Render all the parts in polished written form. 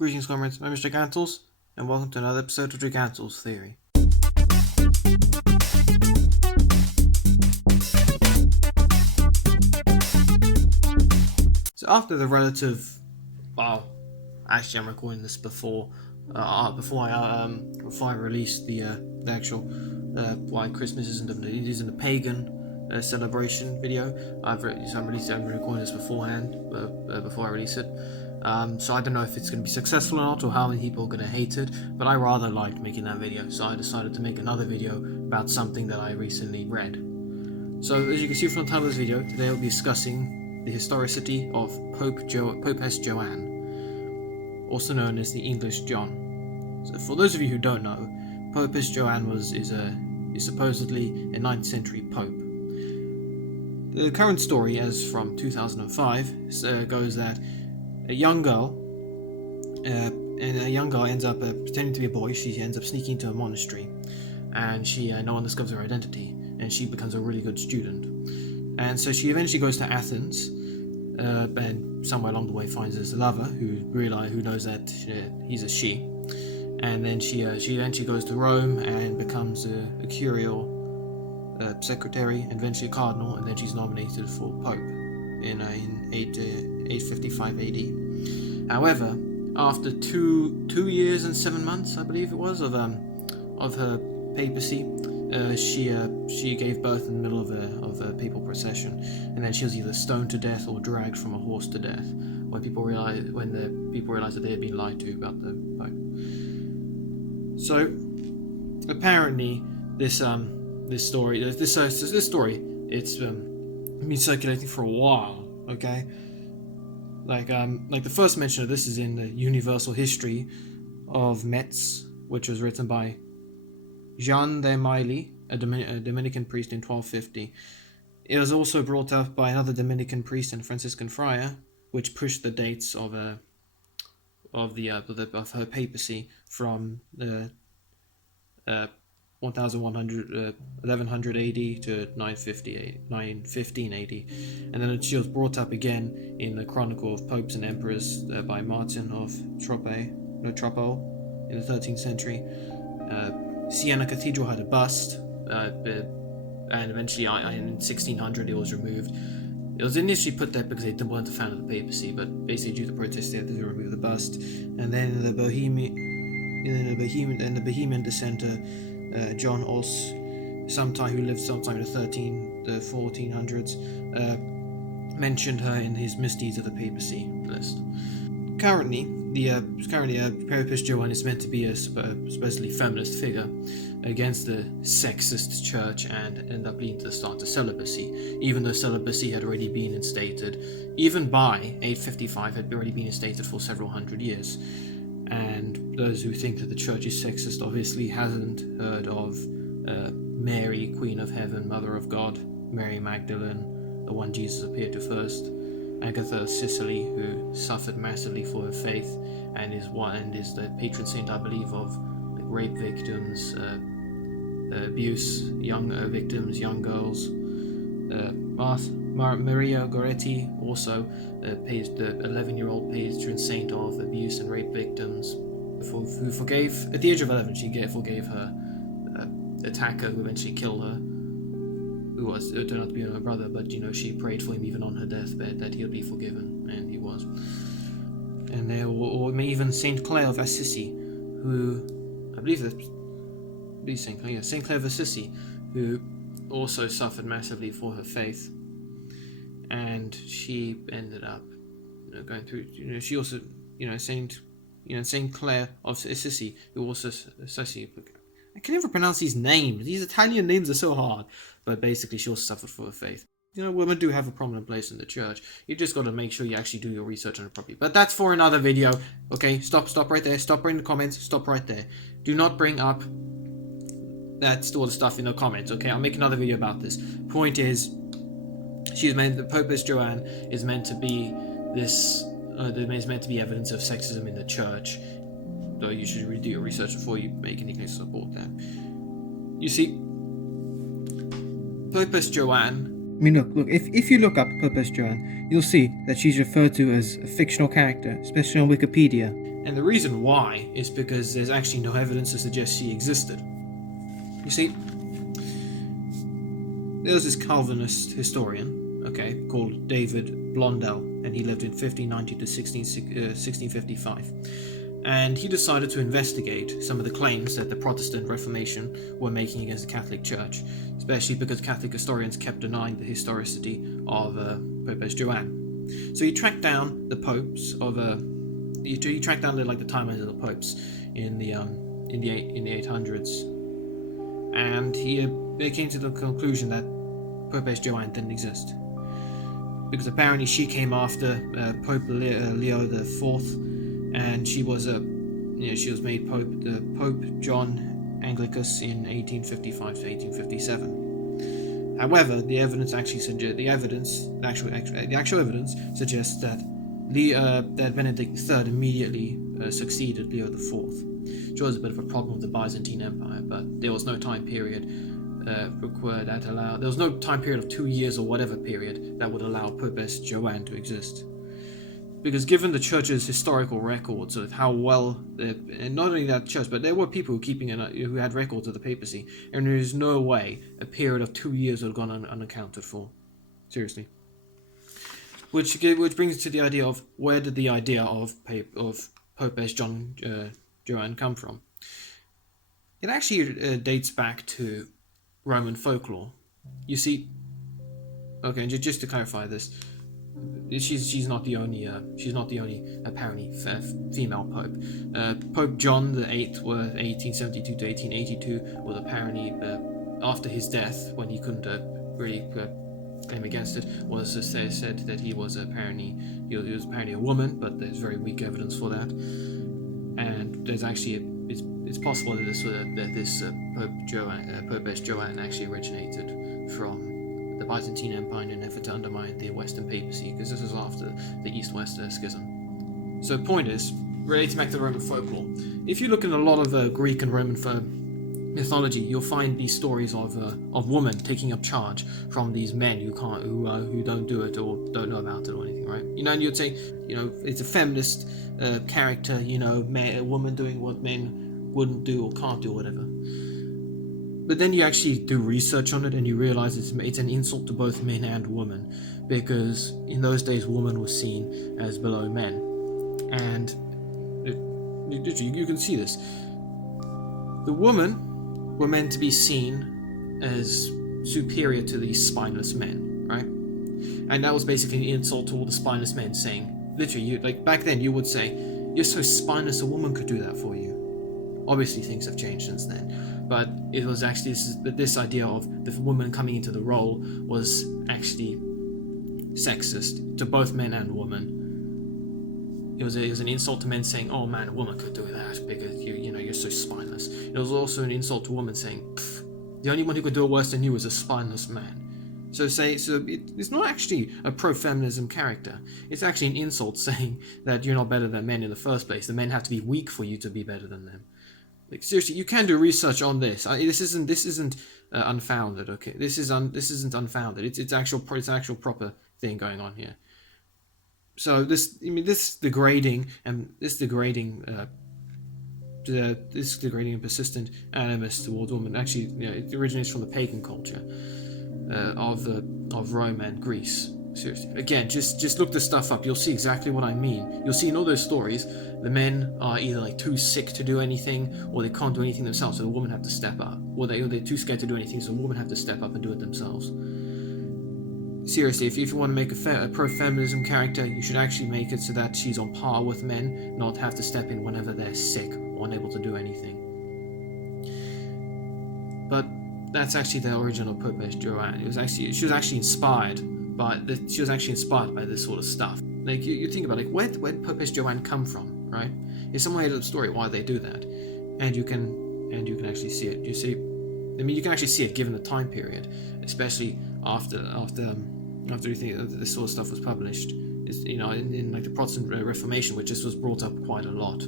Greetings, comrades. My name is Gigantals, and welcome to another episode of Gigantals Theory. So after the relative, actually I'm recording this before I release the actual why Christmas isn't a pagan celebration video. I'm recording this beforehand before I release it. So I don't know if it's going to be successful or not, or how many people are going to hate it, but I rather liked making that video, so I decided to make another video about something that I recently read. So as you can see from the title of this video, today I'll be discussing the historicity of Popess Joan, also known as the English John. So for those of you who don't know, Popess Joan is supposedly a 9th century pope. The current story, as from 2005, goes that a young girl ends up pretending to be a boy. She ends up sneaking into a monastery, and no one discovers her identity, and she becomes a really good student. And so she eventually goes to Athens, and somewhere along the way finds this lover who knows that he's a she. And then she eventually goes to Rome and becomes a curial secretary, and eventually a cardinal, and then she's nominated for pope in 855 AD. However, after two years and 7 months, I believe it was, of her papacy, she gave birth in the middle of a papal procession, and then she was either stoned to death or dragged from a horse to death when the people realized that they had been lied to about the pope. So apparently this story it's been circulating for a while. Okay, like the first mention of this is in the Universal History of Metz, which was written by Jean de Mailly, a Dominican priest, in 1250. It was also brought up by another Dominican priest and Franciscan friar, which pushed the dates of her papacy from 1100 AD to 915 AD, and then she was brought up again in the Chronicle of Popes and Emperors by Martin of Troppo in the 13th century. Siena Cathedral had a bust, and eventually in 1600 it was removed. It was initially put there because they weren't a fan of the papacy, but basically due to protests they had to remove the bust. And then the Bohemian dissenter John Os, who lived sometime in the 1400s, mentioned her in his Misdeeds of the Papacy list. Currently, Popess Joan is meant to be a supposedly feminist figure against the sexist church, and end up leading to the start of celibacy, even though celibacy had already been instated, even by 855 had already been instated for several hundred years. And those who think that the church is sexist obviously hasn't heard of Mary, Queen of Heaven, Mother of God, Mary Magdalene, the one Jesus appeared to first, Agatha of Sicily, who suffered massively for her faith, and is the patron saint, I believe, of rape victims, abuse, young victims, young girls. Maria Goretti, also the 11-year-old patron saint of abuse and rape victims, who forgave, at the age of 11, she forgave her attacker who eventually killed her, who turned out to be her brother, but she prayed for him even on her deathbed that he'll be forgiven, and he was. And there or even Saint Clare of Assisi, who I believe Saint Clare of Assisi, who also suffered massively for her faith, and she ended up going through. She also Saint Clare of Assisi, who also I can never pronounce these names. These Italian names are so hard. But basically, she also suffered for her faith. Women do have a prominent place in the church. You just got to make sure you actually do your research on it properly. But that's for another video. Okay, stop right there. Stop in the comments. Stop right there. Do not bring up all the stuff in the comments. Okay, I'll make another video about this. Point is, the Popess Joan is meant to be this. There's meant to be evidence of sexism in the church. Though you should really do your research before you make any kind of support that. You see, Popess Joan. I mean, look. If you look up Popess Joan, you'll see that she's referred to as a fictional character, especially on Wikipedia. And the reason why is because there's actually no evidence to suggest she existed. You see, there was this Calvinist historian, okay, called David Blondel, and he lived in 1590 to 1655. And he decided to investigate some of the claims that the Protestant Reformation were making against the Catholic Church, especially because Catholic historians kept denying the historicity of Popess Joan. So he tracked down the popes of he tracked down the timelines of the popes in the 800s, and they came to the conclusion that Popess Joan didn't exist, because apparently she came after Pope Leo IV. And she was made Pope John Anglicus in 1855 to 1857. However, the actual evidence suggests that Benedict III immediately succeeded Leo IV, which was a bit of a problem with the Byzantine Empire. But there was no time period there was no time period of 2 years or whatever period that would allow Popess Joan to exist. Because given the church's historical records of how well, and not only that church, but there were people who had records of the papacy, and there is no way a period of 2 years would have gone unaccounted for. Seriously. Which brings us to the idea of where did the idea of Popess Joan come from? It actually dates back to Roman folklore. You see, okay, and just to clarify this. She's not the only apparently female pope. Pope John VIII, 1872 to 1882, was apparently after his death, when he couldn't really claim against it, was said that he was apparently a woman, but there's very weak evidence for that. And there's actually it's possible that this Popess Joan actually originated from the Byzantine Empire in an effort to undermine the Western papacy, because this was after the East-West schism. So the point is, relating back to the Roman folklore, if you look at a lot of Greek and Roman mythology, you'll find these stories of women taking up charge from these men who don't do it or don't know about it or anything, right? And you'd say, it's a feminist character, a woman doing what men wouldn't do or can't do or whatever. But then you actually do research on it and you realize it's an insult to both men and women, because in those days woman was seen as below men, and you can see this. The women were meant to be seen as superior to these spineless men, right? And that was basically an insult to all the spineless men, saying, literally, back then you would say, you're so spineless, a woman could do that for you. Obviously things have changed since then, but it was actually this idea of the woman coming into the role was actually sexist to both men and women. It was an insult to men saying, "Oh man, a woman could do that because you're so spineless." It was also an insult to women saying, "The only one who could do it worse than you is a spineless man." So it's not actually a pro-feminism character. It's actually an insult saying that you're not better than men in the first place. The men have to be weak for you to be better than them. Seriously, you can do research on this. This isn't unfounded. Okay, this isn't unfounded. It's actual proper thing going on here. So this degrading and persistent animus towards women actually, it originates from the pagan culture of Rome and Greece. Seriously, again, just look this stuff up. You'll see exactly what I mean. You'll see in all those stories, the men are either too sick to do anything, or they can't do anything themselves, so the women have to step up. Or they're too scared to do anything, so the women have to step up and do it themselves. Seriously, if you want to make a pro-feminism character, you should actually make it so that she's on par with men, not have to step in whenever they're sick or unable to do anything. But that's actually the origin of Popess Joan. She was actually inspired by this sort of stuff. You think about where did Popess Joan come from, right? If someone made up a story why they do that, and you can actually see it. You see, you can actually see it given the time period, especially after you think that this sort of stuff was published. It's, in the Protestant Reformation, which this was brought up quite a lot.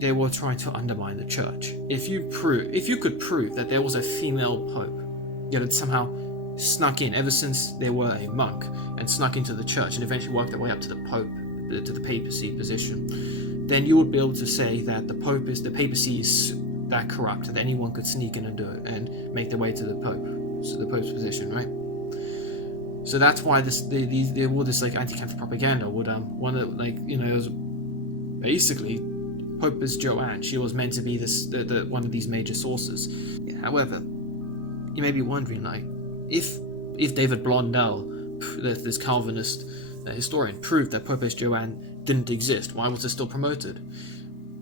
They were trying to undermine the church. If you could prove that there was a female pope, yet it somehow snuck in ever since they were a monk and snuck into the church and eventually worked their way up to the the papacy position, then you would be able to say that the papacy is that corrupt that anyone could sneak in and do it and make their way to the Pope's position, right? So that's why all this like anti-Catholic propaganda would it was basically Popess Joan. She was meant to be the one of these major sources. However, you may be wondering, like, if David Blondel, this Calvinist historian, proved that Popess Joan didn't exist, why was it still promoted?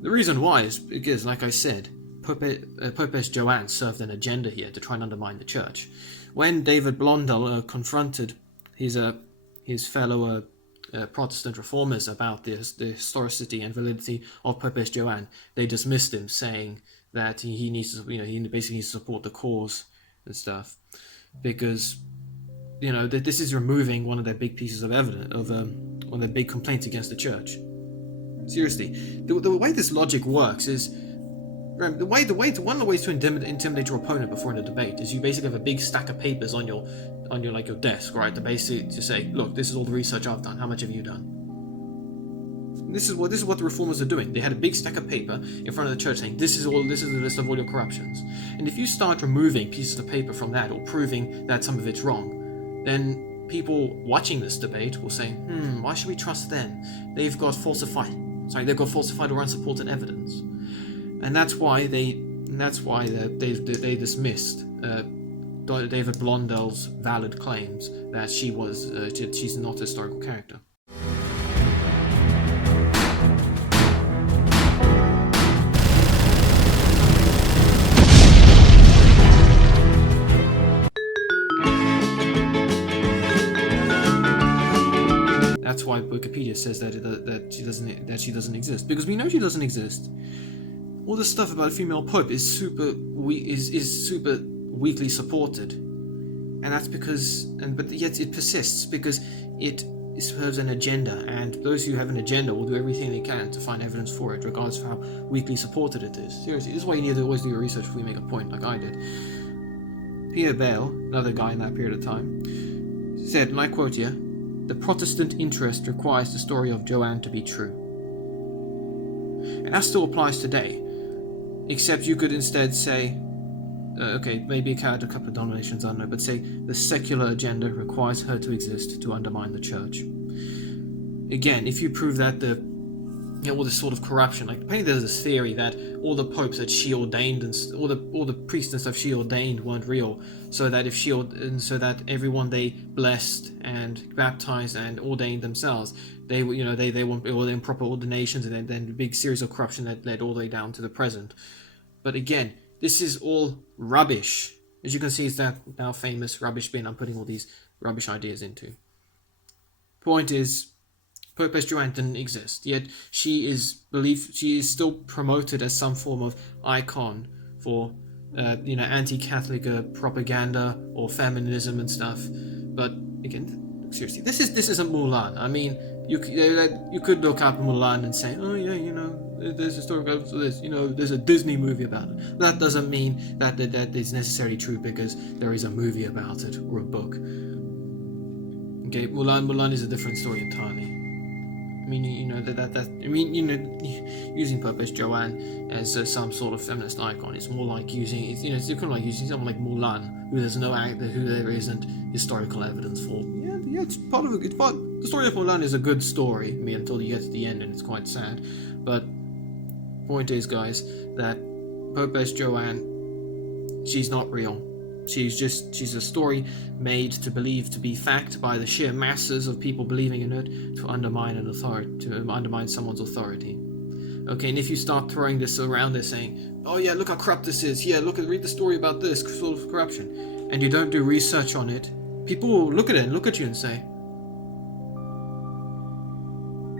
The reason why is because, like I said, Popess Joan served an agenda here to try and undermine the church. When David Blondel confronted his fellow Protestant reformers about the historicity and validity of Popess Joan, they dismissed him, saying that he needs to, he basically needs to support the cause and stuff, because this is removing one of their big pieces of evidence one of their big complaints against the church. Seriously, the way this logic works is one of the ways to intimidate your opponent before in a debate is you basically have a big stack of papers on your desk, right? To say, look, this is all the research I've done. How much have you done? This is what the reformers are doing. They had a big stack of paper in front of the church saying, this is the list of all your corruptions. And if you start removing pieces of paper from that or proving that some of it's wrong, then people watching this debate will say, why should we trust them? They've got falsified or unsupported evidence. And that's why they dismissed David Blondel's valid claims that she's not a historical character. That's why Wikipedia says that she doesn't exist, because we know she doesn't exist. All this stuff about a female pope is super weakly supported, and that's but yet it persists because it serves an agenda, and those who have an agenda will do everything they can to find evidence for it, regardless of how weakly supported it is. Seriously, this is why you need to always do your research before you make a point, like I did. Pierre Bayle, another guy in that period of time, said, and I quote here, "The Protestant interest requires the story of Joan to be true." And that still applies today. Except you could instead say, maybe a couple of denominations, I don't know, but say the secular agenda requires her to exist to undermine the church. Again, if you prove that all this sort of corruption, like apparently there's this theory that all the popes that she ordained and all the priests and stuff she ordained weren't real, so that everyone they blessed and baptized and ordained themselves, they want all the improper ordinations, and then a big series of corruption that led all the way down to the present. But again, this is all rubbish. As you can see, it's that now famous rubbish bin I'm putting all these rubbish ideas into. Point is, Popess Joan didn't exist, yet she is still promoted as some form of icon for anti-Catholic propaganda or feminism and stuff. But again, seriously, this isn't Mulan. I mean, you could look up Mulan and say, oh yeah, there's a story about this, there's a Disney movie about it. That doesn't mean that is necessarily true because there is a movie about it or a book. Okay, Mulan is a different story entirely. I mean, using Popess Joan as some sort of feminist icon, it's more like using someone like Mulan, who there isn't historical evidence for. Yeah, it's part of it. The story of Mulan is a good story. I mean, until you get to the end and it's quite sad. But point is, guys, that Popess Joan, she's not real. She's a story made to believe to be fact by the sheer masses of people believing in it to undermine someone's authority. Okay, and if you start throwing this around there saying, oh yeah, look how corrupt this is, yeah, read the story about this sort of corruption, and you don't do research on it, people will look at it and look at you and say,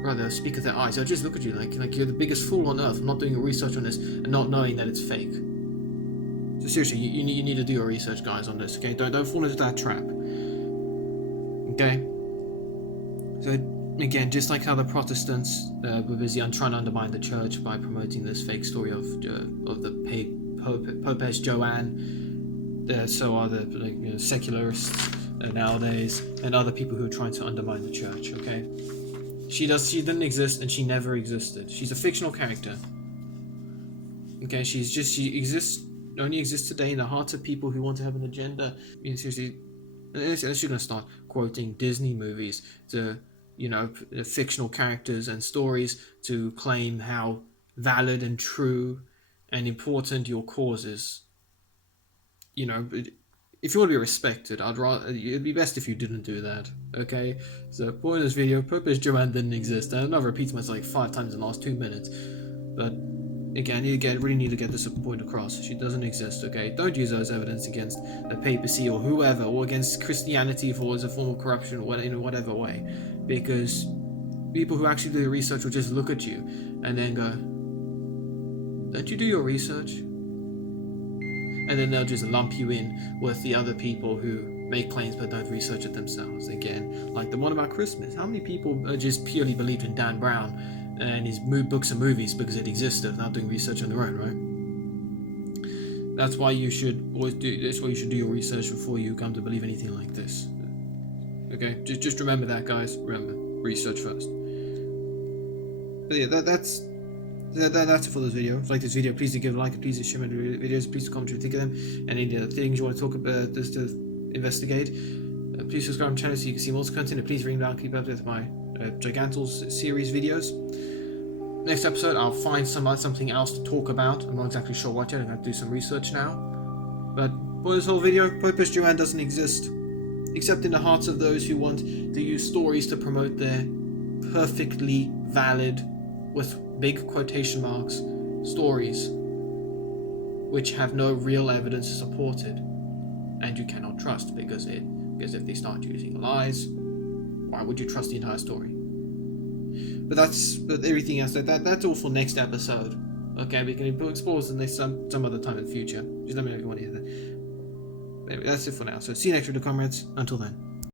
rather speak with their eyes, they'll just look at you like you're the biggest fool on earth, not doing your research on this and not knowing that it's fake. So seriously, you need to do your research, guys, on this, okay? Don't fall into that trap. Okay? So, again, just like how the Protestants were busy on trying to undermine the church by promoting this fake story of the Popess Joan, so are the secularists nowadays, and other people who are trying to undermine the church, okay? She didn't exist, and she never existed. She's a fictional character. Okay, she only exists today in the hearts of people who want to have an agenda. I mean, seriously, unless you're gonna start quoting Disney movies to, fictional characters and stories to claim how valid and true and important your cause is. If you want to be respected, it'd be best if you didn't do that. Okay, so point of this video, Popess Joan didn't exist. And I'm not repeating myself like 5 times in the last 2 minutes, but again, really need to get this point across. She doesn't exist. Okay, don't use those evidence against the papacy or whoever, or against Christianity as a form of corruption, or in whatever way, because people who actually do the research will just look at you and then go, "Don't you do your research?" And then they'll just lump you in with the other people who make claims but don't research it themselves. Again, like the one about Christmas. How many people just purely believed in Dan Brown and his books and movies because it existed without doing research on their own, right? That's why you should do your research before you come to believe anything like this. Okay, just remember that, guys. Remember, research first. But yeah, that's it for this video. If you like this video, please do give a like, please do share my videos, please do comment what you think of them, and any other things you want to talk about, just to investigate. Please subscribe to the channel so you can see more content, and please ring the bell, keep up with my Gigantals series videos. Next episode, I'll find something else to talk about. I'm not exactly sure what yet, I'm going to do some research now. But for this whole video, Popess Joan doesn't exist, except in the hearts of those who want to use stories to promote their perfectly valid, with big quotation marks, stories which have no real evidence to support it, and you cannot trust, because if they start using lies, why would you trust the entire story? But everything else, that's all for next episode. Okay, we can explore this some other time in the future. Just let me know if you want to hear that. Anyway, that's it for now. So see you next video, comrades. Until then.